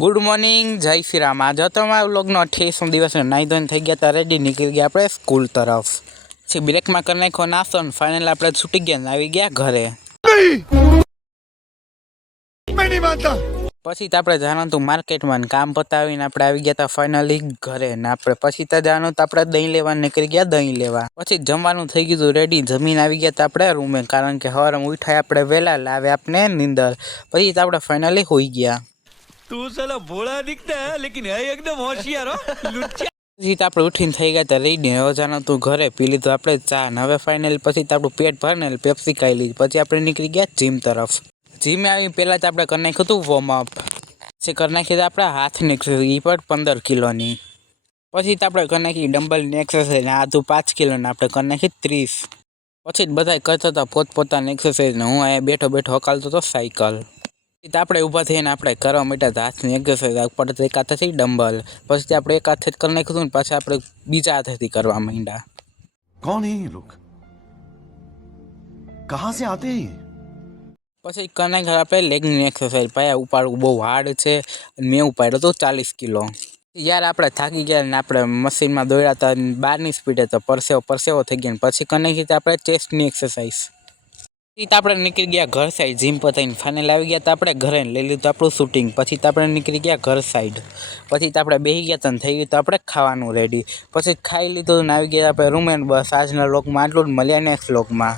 Good morning, જય શ્રી રામ। આજે તો અમારા વ્લોગનો 28મો દિવસ નાહી ધોઈને થઈ ગયા હતા રેડી, નીકળી ગયા આપણે સ્કૂલ તરફ। પછી બ્રેકમાં કરી નાખ્યો નાસ્તો ને ફાઇનલ આપણે છૂટી ગયા ને આવી ગયા ઘરે। પછી તો આપણે જવાનું હતું માર્કેટમાં ને કામ પતાવીને આપણે આવી ગયા હતા ફાઇનલી ઘરે ને આપણે પછી તો જવાનું તો આપણે દહીં લેવા નીકળી ગયા દહીં લેવા। પછી જમવાનું થઈ ગયું રેડી, જમીન આવી ગયા હતા આપણે રૂમે, કારણ કે સવારે ઉઠાય આપણે વહેલા લાવે આપણે નીંદર। પછી તો આપણે ફાઇનલી હોઈ ગયા। तू साला भोला दिखता है लेकिन है एकदम होशियार हो लुच्चा। પછી તો આપણે ઉઠીને થઈ ગયા હતા રેડી, હવે જાનું તું ઘરે પી લીધું આપણે ચા ને હવે ફાઇનલ પછી તો આપણું પેટ ભરે ને પેપ્સી ખાઈ લીધી। પછી આપણે નીકળી ગયા જીમ તરફ। જીમે આવી પહેલાં તો આપણે કરી નાખ્યું હતું વોર્મઅપ, પછી કરી નાખી આપણે હાથની એક્સરસાઇઝ એ પણ 15 કિલોની। પછી તો આપણે કરી નાખી ડમ્બલની એક્સરસાઇઝ ને આ હતું 5 કિલોને આપણે કરી નાખી 30। પછી બધા કરતા હતા પોતપોતાની એક્સરસાઇઝ ને હું અહીંયા બેઠો બેઠો હકાલતો હતો સાયકલ। તો આપણે ઊભા થઈને આપણે કરવા માંડ્યા હાથની એક્સરસાઇઝ, ઉપર એક હાથેથી ડમ્બલ, પછી આપણે એક હાથે કરી નાખ્યું ને પાછા આપણે બીજા હાથેથી કરવા માંડ્યા। कौन है ये लोग, कहाँ से आते हैं? પછી કરી નાખ્યા આપણે લેગની એક્સરસાઇઝ, પાયા ઉપાડવું બહુ હાર્ડ છે, મેં ઉપાડ્યો તો 40 કિલો। યાર આપણે થાકી ગયા ને આપણે મશીનમાં દોડ્યા હતા 12ની સ્પીડે તો પરસેવો થઈ ગયા ને પછી કરી નાખી આપણે ચેસ્ટની એક્સરસાઇઝ। પછી તો આપણે નીકળી ગયા ઘર સાઈડ, જીમ પતાવીને ફાઇનલ આવી ગયા તો આપણે ઘરે લઈ લીધું આપણું શૂટિંગ। પછી તો આપણે નીકળી ગયા ઘર સાઈડ, પછી તો આપણે બેસી ગયા તો થઈ ગયું તો આપણે ખાવાનું રેડી। પછી ખાઈ લીધું ને આવી ગયા આપણે રૂમે। બસ આજના વ્લોગમાં આટલું જ, મળ્યા નેક્સ્ટ વ્લોગમાં।